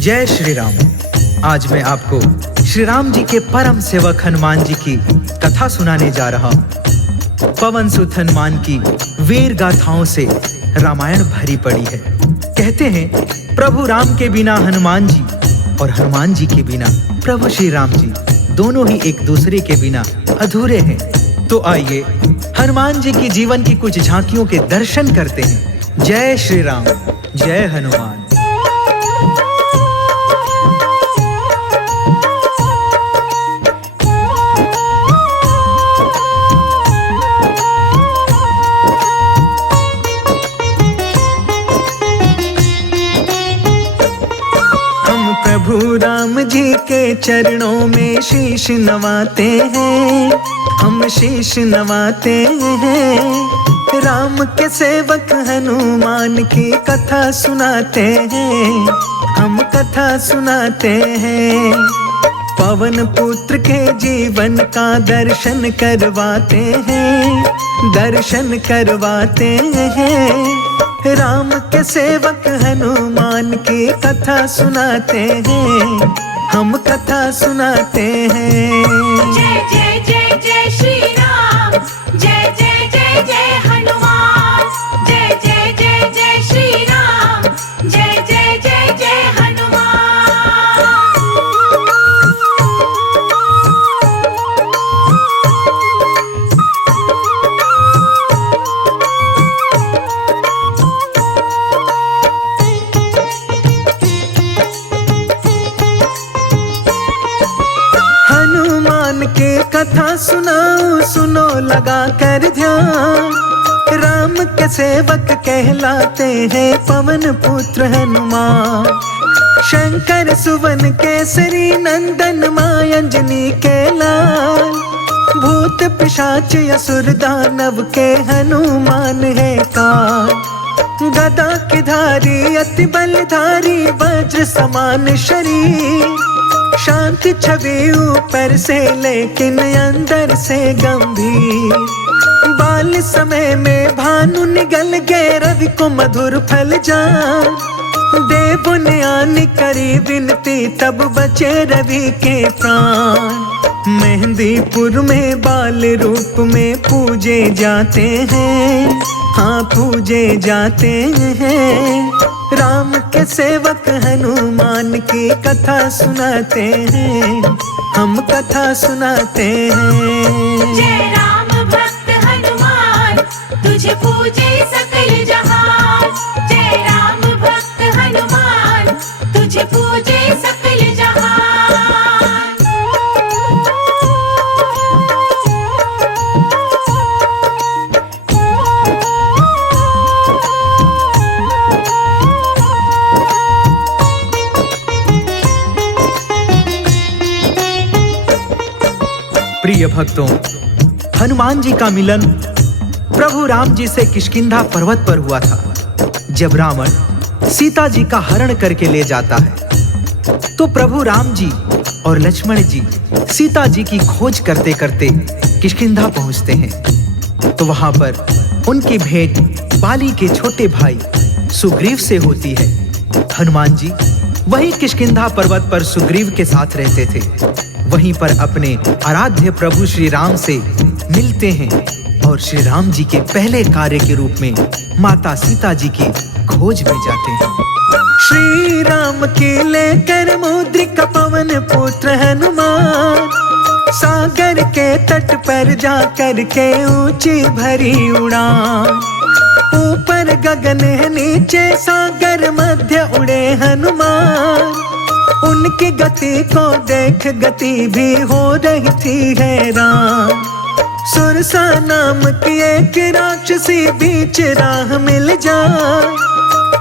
जय श्री राम। आज मैं आपको श्री राम जी के परम सेवक हनुमान जी की कथा सुनाने जा रहा हूँ। पवन सुत हनुमान की वीर गाथाओं से रामायण भरी पड़ी है। कहते हैं प्रभु राम के बिना हनुमान जी और हनुमान जी के बिना प्रभु श्री राम जी दोनों ही एक दूसरे के बिना अधूरे हैं। तो आइए हनुमान जी की जीवन की कुछ झांकियों के दर्शन करते हैं। जय श्री राम, जय हनुमान। प्रभु राम जी के चरणों में शीश नवाते हैं, हम शीश नवाते हैं। राम के सेवक हनुमान की कथा सुनाते हैं, हम कथा सुनाते हैं। पवन पुत्र के जीवन का दर्शन करवाते हैं, दर्शन करवाते हैं। राम के सेवक हनुमान की कथा सुनाते हैं, हम कथा सुनाते हैं। जय जय जय जय श्री राम, जय जय जय जय हनुमान। जय जय जय जय श्री राम, जय जय जय जय हनुमान। के कथा सुनाओ, सुनो लगा कर ध्यान। राम के सेवक कहलाते हैं पवन पुत्र हनुमान। शंकर सुवन केसरी नंदन मां अंजनी के लाल। भूत पिशाच असुर दानव के हनुमान है काल। गदा की धारी अति बलधारी वज्र समान शरीर। शांत छवि ऊपर से लेकिन अंदर से गंभीर। बाल समय में भानु निगल गए रवि को मधुर फल जान। देव ने आने करी विनती तब बचे रवि के प्राण। मेहंदीपुर में बाल रूप में पूजे जाते हैं, हाँ पूजे जाते हैं। राम के सेवक हनुमान की कथा सुनाते हैं, हम कथा सुनाते हैं। जय राम भक्त हनुमान, तुझे पूजे सकल जहान। जय राम भक्त हनुमान, तुझे पूजे सकल जहान। प्रिय भक्तों, हनुमान जी का मिलन प्रभु राम जी से किष्किंधा पर्वत पर हुआ था। जब रावण सीता जी का हरण करके ले जाता है तो प्रभु राम जी और लक्ष्मण जी सीता जी की खोज करते करते किष्किंधा पहुंचते हैं। तो वहां पर उनकी भेंट बाली के छोटे भाई सुग्रीव से होती है। हनुमान जी वहीं किष्किंधा पर्वत पर सुग्रीव के साथ रहते थे। वहीं पर अपने आराध्य प्रभु श्री राम से मिलते हैं और श्री राम जी के पहले कार्य के रूप में माता सीता जी की खोज में जाते हैं। श्री राम की लेकर मुद्रिका पवन पुत्र हनुमान। सागर के तट पर जाकर के ऊंची भरी उड़ान। ऊपर गगन है नीचे सागर मध्य उड़े हनुमान। उनकी गति को देख गति भी हो रही थी हैरान। सुरसा नाम की एक राक्षसी बीच राह मिल जाए।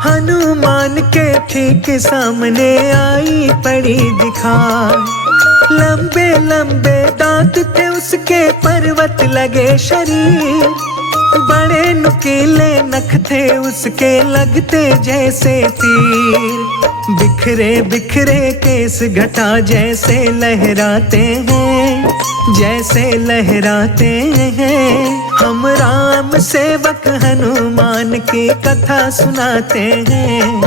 हनुमान के ठीक सामने आई पड़ी दिखाई। लंबे लंबे दांत थे उसके पर्वत लगे शरीर। बड़े नुकीले नख थे उसके लगते जैसे तीर। बिखरे बिखरे केस घटा जैसे लहराते हैं, जैसे लहराते हैं। हम राम सेवक हनुमान की कथा सुनाते हैं,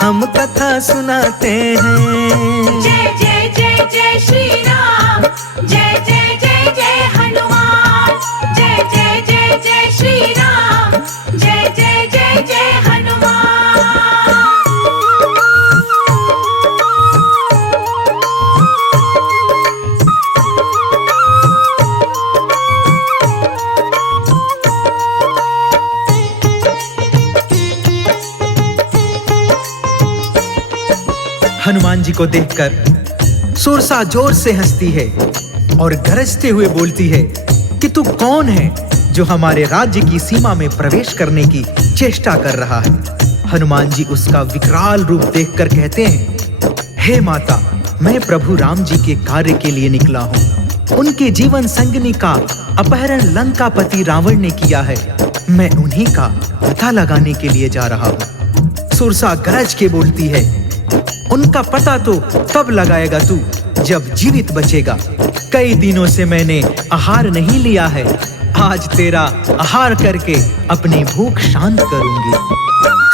हम कथा सुनाते हैं। जय जय जय जय श्री राम, जय जय जय जय हनुमान, जय जय जय जय श्री राम, जय जय जय जय हनुमान। हनुमान जी को देखकर सुरसा जोर से हंसती है और गरजते हुए बोलती है कि तू कौन है जो हमारे राज्य की सीमा में प्रवेश करने की चेष्टा कर रहा है। हनुमान जी उसका विकराल रूप देखकर कहते हैं, हे माता, मैं प्रभु राम जी के कार्य के लिए निकला हूँ। उनके जीवन संगिनी का अपहरण लंकापति रावण ने किया है। मैं उन्हीं का पता लगाने के लिए जा रहा हूँ। सुरसा गरज के बोलती है, उनका पता तो तब लगाएगा तू जब जीवित बचेगा। कई दिनों से मैंने आहार नहीं लिया है। आज तेरा आहार करके अपनी भूख शांत करूंगी।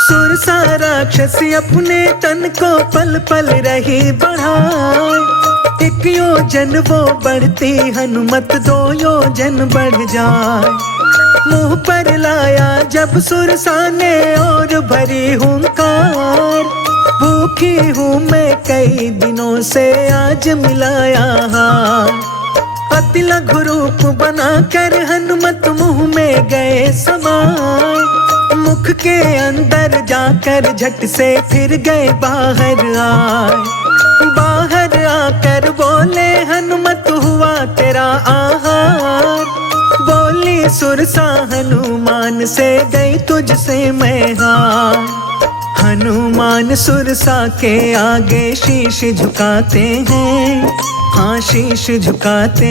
सुरसा राक्षसी अपने तन को पल पल रही बढ़ाए। एक योजन वो बढ़ती हनुमत 2 योजन बढ़ जाए। मुंह पर लाया जब सुरसा ने और भरी हुंकार। भूखी हूँ मैं कई दिनों से आज मिलाया हार। अति लघु रूप बनाकर हनुमत मुंह में गए समाए। मुख के अंदर जाकर झट से फिर गए बाहर आए। बाहर आकर बोले हनुमत हुआ तेरा आहार। बोली सुरसा हनुमान से गई तुझसे मैं हार। हनुमान सुरसा के आगे शीश झुकाते हैं। हाँ शीश झुकाते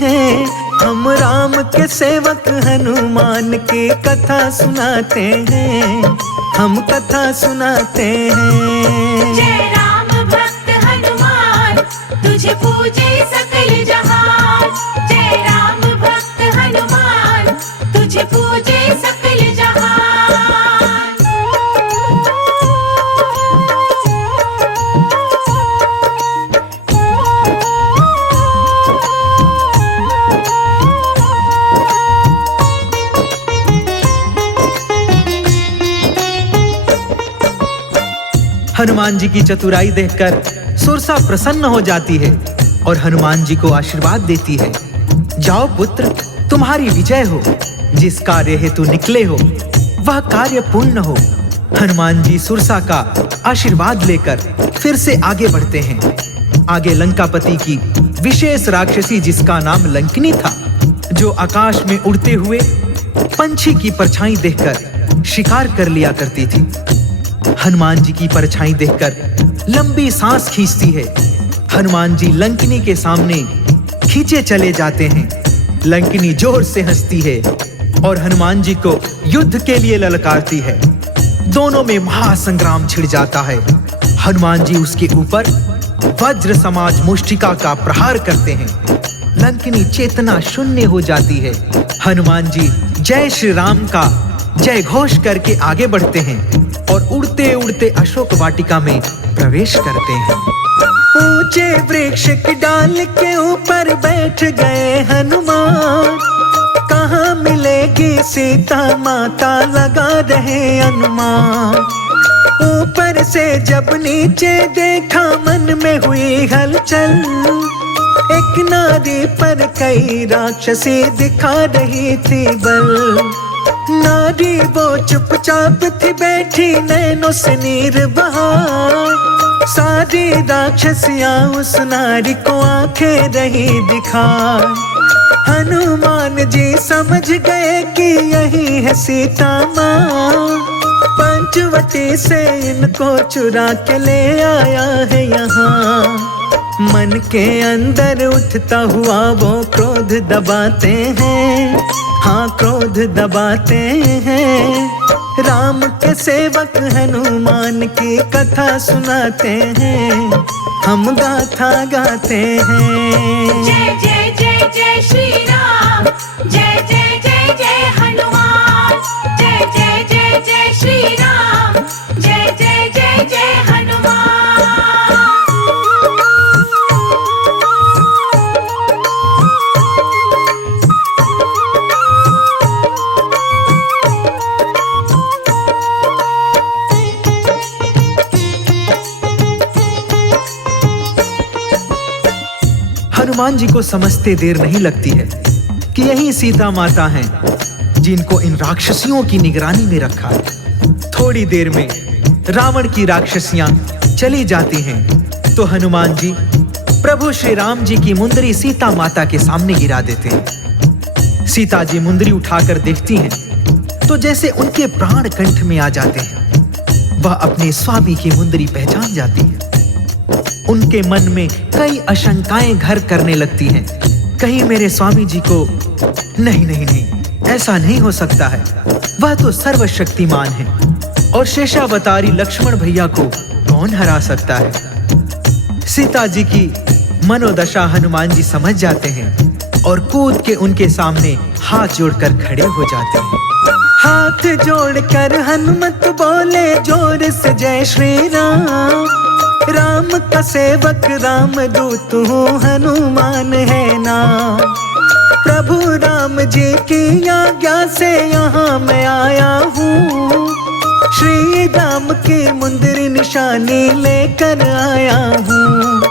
हैं। हम राम के सेवक हनुमान की कथा सुनाते हैं। हम कथा सुनाते हैं। जय राम भक्त हनुमान, तुझे पूजे सकल जहान। जय राम भक्त हनुमान, तुझे पूजे सकल जहान। हनुमान जी की चतुराई देखकर सुरसा प्रसन्न हो जाती है और हनुमान जी को आशीर्वाद देती है। जाओ पुत्र, तुम्हारी विजय हो। जिस कार्य हेतु निकले हो वह कार्य पूर्ण हो। हनुमान जी सुरसा का आशीर्वाद लेकर फिर से आगे बढ़ते हैं। आगे लंकापति की विशेष राक्षसी जिसका नाम लंकिनी था, जो आकाश में उड़ते हुए पंछी की परछाई देखकर शिकार कर लिया करती थी। हनुमान जी की परछाई देखकर लंबी सांस खींचती है। हनुमान जी लंकिनी के सामने खींचे चले जाते हैं। लंकिनी जोर से हंसती है और हनुमान जी को युद्ध के लिए ललकारती है। दोनों में महासंग्राम छिड़ जाता है। हनुमान जी उसके ऊपर वज्र समाज मुष्टिका का प्रहार करते हैं। लंकिनी चेतना शून्य हो जाती है। हनुमान जी जय श्री राम का जय घोष करके आगे बढ़ते हैं और उड़ते उड़ते अशोक वाटिका में प्रवेश करते हैं। ऊंचे वृक्ष की डाल के ऊपर बैठ गए हनुमान। कहाँ मिलेगी सीता माता लगा रहे अनुमान। ऊपर से जब नीचे देखा मन में हुई हलचल। एक नारी पर कई राक्षसी दिखा रही थी बल। नारी वो चुपचाप थी बैठी नैनों से नीर बहा। सारी राक्षसियां उस नारी को आंखें रही दिखा। हनुमान जी समझ गए कि यही है सीता माँ। पंचवटी से इनको चुरा के ले आया है यहाँ। मन के अंदर उठता हुआ वो क्रोध दबाते हैं। हाँ क्रोध दबाते हैं। राम के सेवक हनुमान की कथा सुनाते हैं। हम गाथा गाते हैं। जय जय जय जय श्री राम, जय जय जय जय हनुमान। जय जय जय जय श्री राम, जय जय जय जय हनुमान जी को समझते देर नहीं लगती है कि यही सीता माता हैं जिनको इन राक्षसियों की निगरानी में रखा है। थोड़ी देर में रावण की राक्षसियां चली जाती हैं तो हनुमान जी प्रभु श्री राम जी की मुंदरी सीता माता के सामने गिरा देते हैं। सीता जी मुंदरी उठाकर देखती हैं तो जैसे उनके प्राण कंठ में आ जाते हैं। वह अपने स्वामी की मुंदरी पहचान जाती है। उनके मन में कई आशंकाएं घर करने लगती हैं। कहीं मेरे स्वामी जी को नहीं नहीं नहीं, ऐसा नहीं हो सकता है। वह तो सर्वशक्तिमान है और शेषावतारी लक्ष्मण भैया को कौन हरा सकता है। सीता जी की मनोदशा हनुमान जी समझ जाते हैं और कूद के उनके सामने हाथ जोड़कर खड़े हो जाते हैं। हाथ जोड़कर हनुमत बोले जोर से जय श्री राम। राम का सेवक राम दूत हूँ, हनुमान है नाम। प्रभु राम जी की आज्ञा से यहाँ मैं आया हूँ। श्री राम की मुंदरी निशानी लेकर आया हूँ।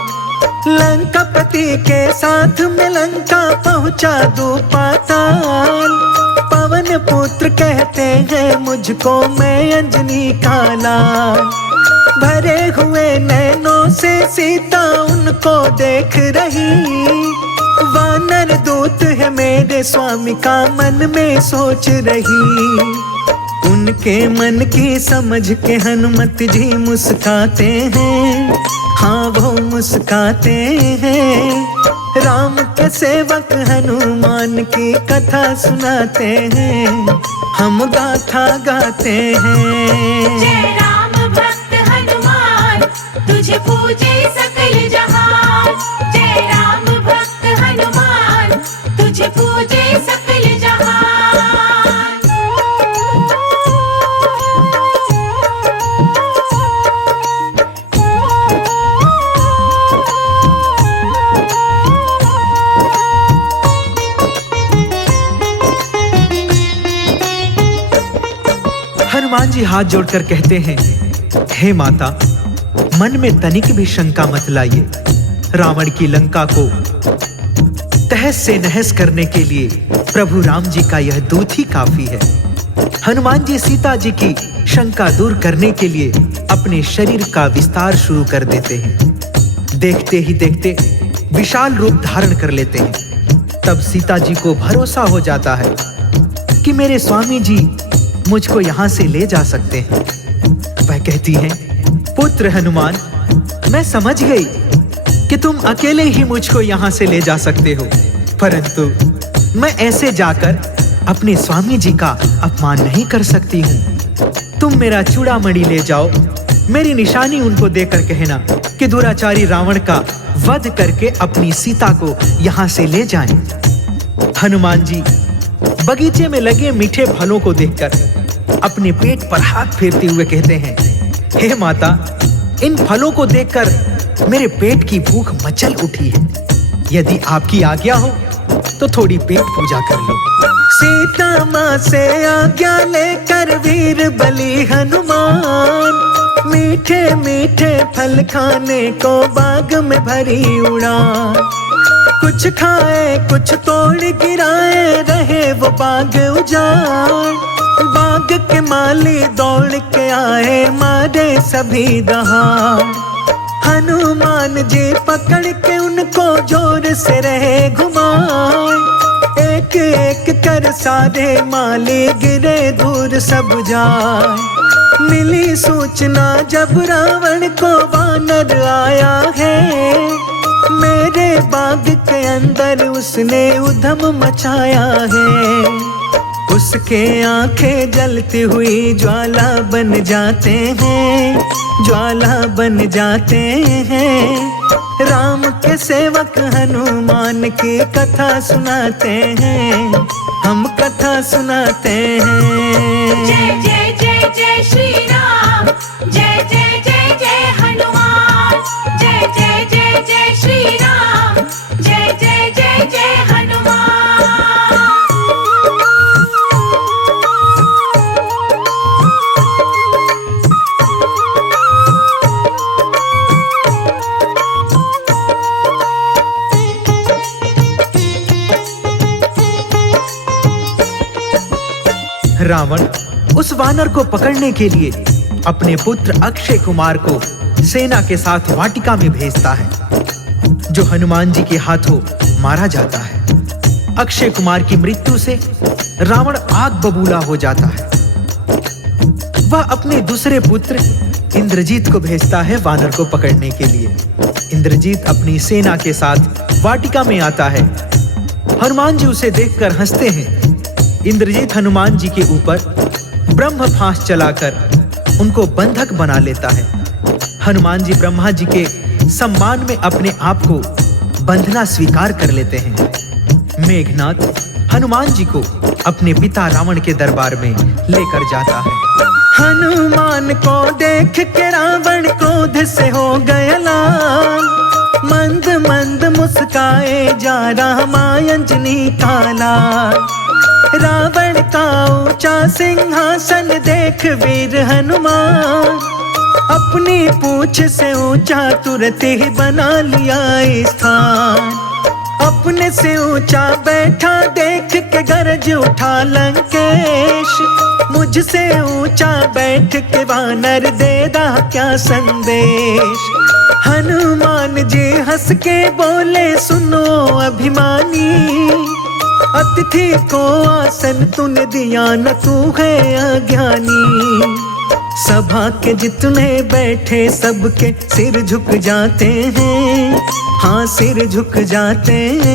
लंकापति के साथ में लंका पहुँचा दूं पाताल। पवन पुत्र कहते हैं मुझको, मैं अंजनी का लाल। भरे हुए नैनों से सीता उनको देख रही। वानर दूत है मेरे स्वामी का मन में सोच रही। उनके मन की समझ के हनुमत जी मुस्काते हैं। हाँ वो मुस्काते हैं। राम के सेवक हनुमान की कथा सुनाते हैं। हम गाथा गाते हैं। जय राम भक्त हनुमान, तुझे पूजे सकल जहान। जय राम भक्त हनुमान, तुझे पूजे सकल जहान। हनुमान जी हाथ जोड़कर कहते हैं, हे माता, मन में तनिक भी शंका मत लाइए। रावण की लंका को तहस से नहस करने के लिए प्रभु राम जी का यह दूत ही काफी है। हनुमान जी सीता जी की शंका दूर करने के लिए अपने शरीर का विस्तार शुरू कर देते हैं। देखते ही देखते विशाल रूप धारण कर लेते हैं। तब सीता जी को भरोसा हो जाता है कि मेरे स्वामी जी मुझको यहाँ से ले जा सकते हैं। वह कहती हैं, पुत्र हनुमान, मैं समझ गई कि तुम अकेले ही मुझको यहाँ से ले जा सकते हो, परंतु मैं ऐसे जाकर अपने स्वामी जी का अपमान नहीं कर सकती हूँ। तुम मेरा चूड़ामणि ले जाओ, मेरी निशानी उनको देकर कहना कि दुराचारी रावण का वध करके अपनी सीता को यहाँ से ले जाएं। हनुमान जी बगीचे में लगे मीठे फलों को देखकर अपने पेट पर हाथ फेरते हुए कहते हैं, हे माता, इन फलों को देखकर मेरे पेट की भूख मचल उठी है। यदि आपकी आज्ञा हो तो थोड़ी पेट पूजा कर लो। सीता माँ से आज्ञा लेकर वीर बलि हनुमान मीठे मीठे फल खाने को बाग में भरी उड़ान। कुछ खाए कुछ तोड़ गिराए, रहे वो बाग उजाड़। बाग के माली दौड़ के आए, मारे सभी दहाड़। हनुमान जी पकड़ के उनको जोर से रहे घुमाए। एक एक कर सारे माली गिरे दूर सब जाए। मिली सूचना जब रावण को वानर आया है, मेरे बाग के अंदर उसने उधम मचाया है। उसके आंखें जलती हुई ज्वाला बन जाते हैं, ज्वाला बन जाते हैं। राम के सेवक हनुमान की कथा सुनाते हैं, हम कथा सुनाते हैं। जय जय जय जय श्री राम, जय जय जय जय हनुमान। जय जय जय जय श्री राम, जय जय जय जय हनुमान। रावण उस वानर को पकड़ने के लिए अपने पुत्र अक्षय कुमार को सेना के साथ वाटिका में भेजता है, जो हनुमान जी के हाथों मारा जाता है। अक्षय कुमार की मृत्यु से रावण आग बबूला हो जाता है। वह अपने दूसरे पुत्र इंद्रजीत को भेजता है वानर को पकड़ने के लिए। इंद्रजीत अपनी सेना के साथ वाटिका में आता है। हनुमान जी उसे देखकर हंसते हैं। इंद्रजीत हनुमान जी के ऊपर ब्रह्म फांस चलाकर उनको बंधक बना लेता है। हनुमान जी ब्रह्मा जी के सम्मान में अपने आप को बंधना स्वीकार कर लेते हैं। मेघनाथ हनुमान जी को अपने पिता रावण के दरबार में लेकर जाता है। हनुमान को देख के रावण क्रोध से हो गया लाल, मंद मंद मुस्काए जा रहा अंजनी का लाल। रावण का ऊंचा सिंहासन देख वीर हनुमान, अपनी पूंछ से ऊंचा तुरंत ही बना लिया स्थान। अपने से ऊंचा बैठा देख के गरज उठा लंकेश, मुझसे ऊंचा बैठ के वानर दे रहा क्या संदेश। हनुमान जी हंस के बोले सुनो अभिमानी, अतिथि को आसन तूने दिया न तू है अज्ञानी। सभा के जितने बैठे सबके सिर झुक जाते हैं, हाँ सिर झुक जाते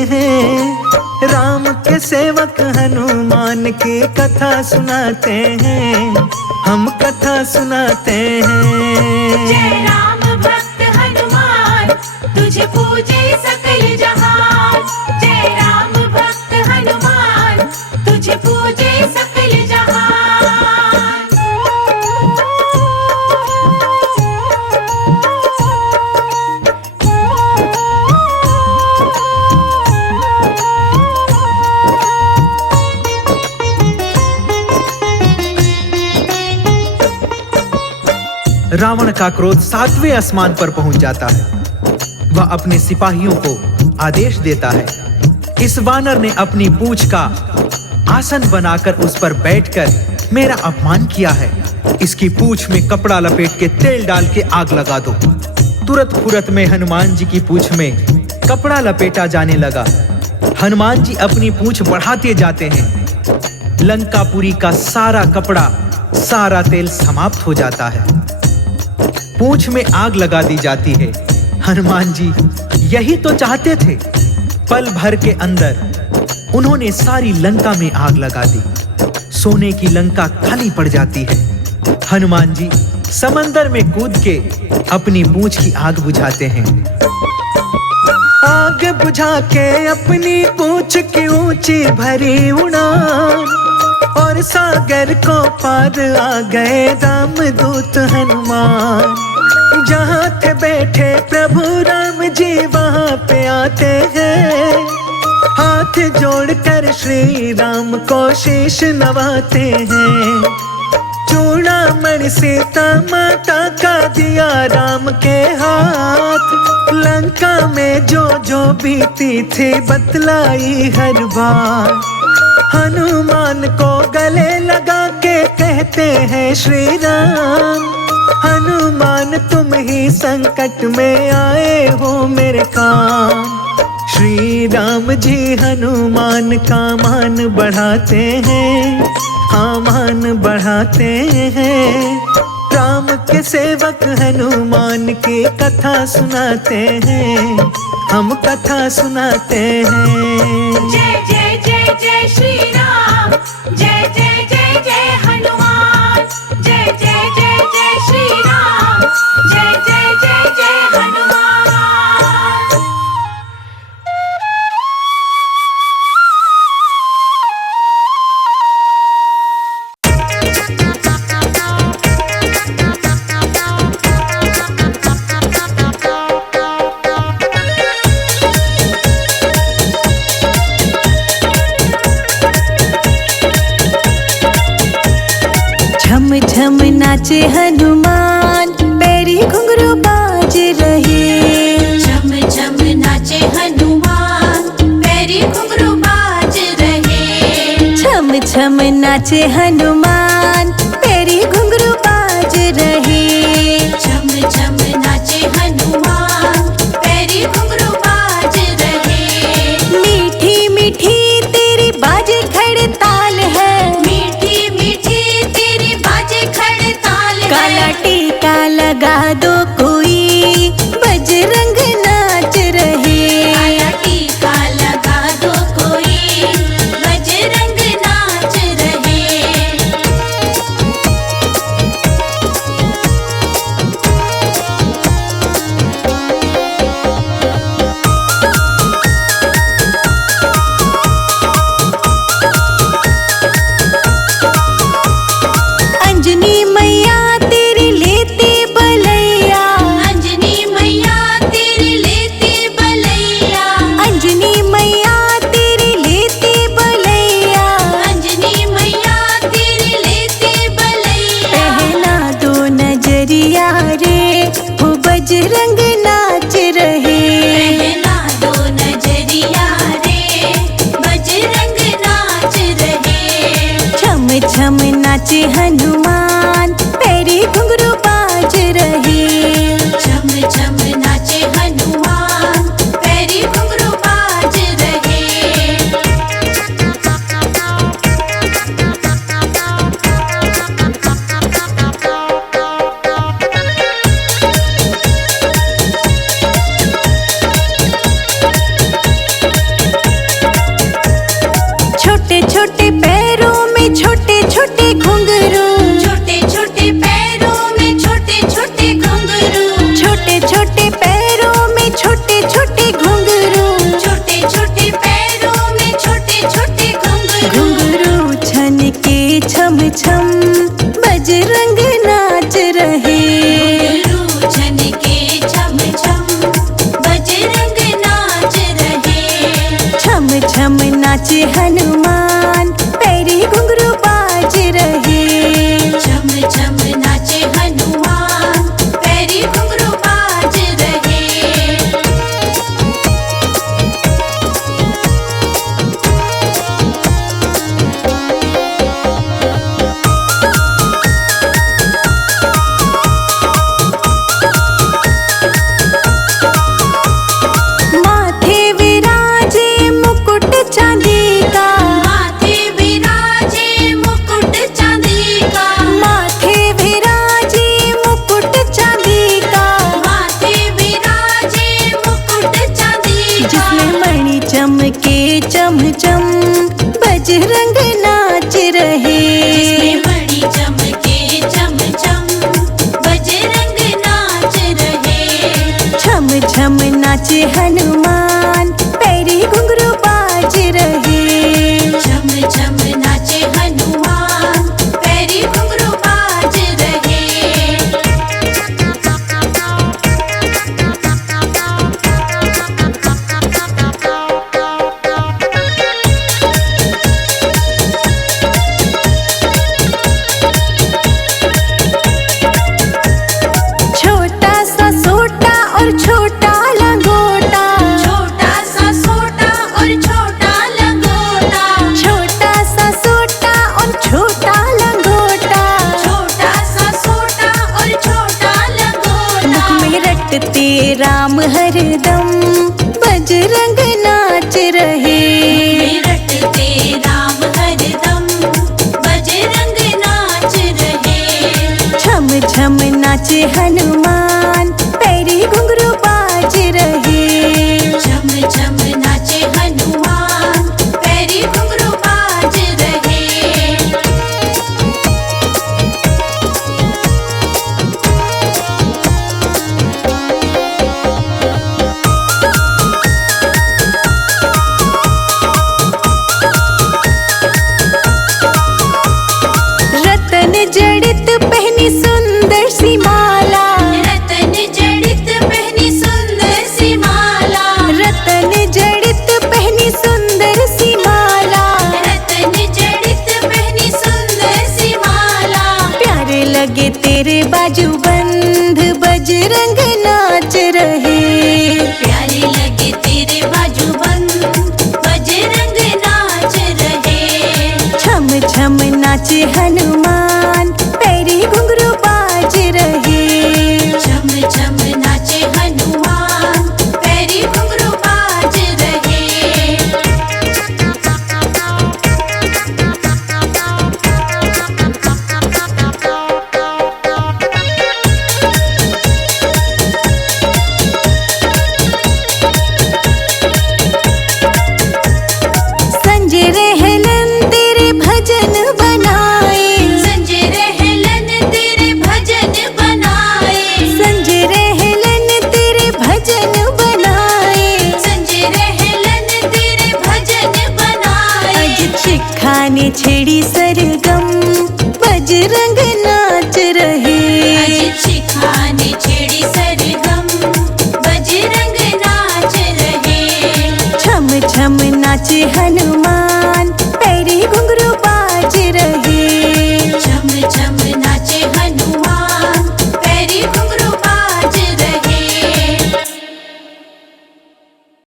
हैं। राम के सेवक हनुमान की कथा सुनाते हैं, हम कथा सुनाते हैं। जय राम भक्त हनुमान, तुझे पूजे सकल जहान। जय राम भक्त हनुमान, तुझे पूजे सकल जहान। रावण का क्रोध 7वें आसमान पर पहुंच जाता है। वह अपने सिपाहियों को आदेश देता है, इस वानर ने अपनी पूंछ का आसन बनाकर उस पर बैठकर मेरा अपमान किया है। इसकी पूंछ में कपड़ा लपेट के तेल डाल के आग लगा दो। तुरंत फुरत में हनुमान जी की पूंछ में कपड़ा लपेटा जाने लगा। हनुमान जी अपनी पूंछ बढ़ाते जाते हैं। लंकापुरी का सारा कपड़ा, सारा तेल समाप्त हो जाता है। पूंछ में आग लगा दी जाती है। हनुमान जी यही तो चाहते थे। पल भर के अंदर उन्होंने सारी लंका में आग लगा दी। सोने की लंका खाली पड़ जाती है। हनुमान जी समंदर में कूद के अपनी पूंछ की आग बुझाते हैं। आग बुझा के अपनी पूंछ की ऊंची भरी उड़ान, और सागर को पार आ गए रामदूत हनुमान। जहाँ थे बैठे प्रभु राम जी वहाँ पे आते हैं। हाथ जोड़कर श्री राम को शीश नवाते हैं। चूड़ामणि सीता माता का दिया राम के हाथ। लंका में जो जो बीती थी बतलाई हर बार। हनुमान को गले लगा के कहते हैं श्री राम, हनुमान तुम ही संकट में आए हो मेरे काम। श्री राम जी हनुमान का मान बढ़ाते हैं, हाँ मान बढ़ाते हैं। राम के सेवक हनुमान की कथा सुनाते हैं, हम कथा सुनाते हैं। जय जय जय जय श्री राम, जय जय जय जय हनुमान। जय जय जय जय श्री राम, जय जय जय जय हनुमान। नाचे हनुमान, पैरी घुंघरू बाज रहे। छम छम नाचे हनुमान, पैरी घुंघरू बाज रहे। मीठी मीठी तेरी बाजे खड़ताल है, मीठी मीठी तेरी बाजे खड़ताल है। काला टीका लगा दो कोई, बजरंग नाच रहे। काला टीका लगा दो कोई, बजरंग नाच रहे। अंजनी मैया तेरी लेते बलैया, अंजनी मैया तेरी लेती बलैया। अंजनी मैया तेरी लेते बलैया। अंजनी मैया तेरी लेती बलैया। पहना दो नजरिया रे, वो बजरंग नाच रहे। पहना दो नजरिया रे, बजरंग नाच रहे। छम छम नाचे हनुमान, पैरी घुंघरू बाज रहे। छम छम नाचे हनुमान, पैरी घुंघरू बाज रहे। छोटे छोटे पैरों में छोटे छोटे घुंघरू, छोटे छोटे पैरों में छोटे छोटे घुंघरू। छोटे छोटे पैरों में छोटे छोटे घुंघरू। छोटे छोटे पैरों में छोटे छोटे घुंघरू। घुंघरू छन के छम छम, बजरंग नाच रहे। घुंघरू छन के छम छम, बजरंग नाच रहे। छम छम नाचे हनुमान, पैरी घुंघरू बाज रहे। छम छम नाचे हनुमान, पैरी घुंघरू बाज रहे। माथे विराजे मुकुट चांदी का, माथे विराजे मुकुट चांदी का। माथे विराजे मुकुट चांदी का। माथे विराजे मुकुट चांदी का। जिसमें मणि चमके चम चम, बजरंग नाच रहे। जिसमें मणि चमके चम चम, बजरंग नाच रहे। छम छम नाचे हनुमान, पैरी घुंघरू बाज रहे। छम छम नाचे हनुमान, पैरी घुंघरू बाज रहे। छोटा सा सोटा और छोटा लंगोटा, छोटा सा सोटा और छोटा लंगोटा। छोटा सा सोटा और छोटा लंगोटा। छोटा सा सोटा और छोटा लंगोटा। मुख में रटते राम हरदम, बजरंग नाच रहे। रटते राम हरदम, बजरंग नाच रहे। छम छम नाचे हनुमान, पैरी घुंघरू बाज रहे। छम छम नाचे हनुमान, पैरी घुंघरू बाज रहे। रतन जड़ित पहनी सुंदर सी माला, रतन सरगम बजरंग नाच रहे। अजित शिखा ने छेड़ी सरगम बजरंग नाच रहे। छम छम नाचे हनुमान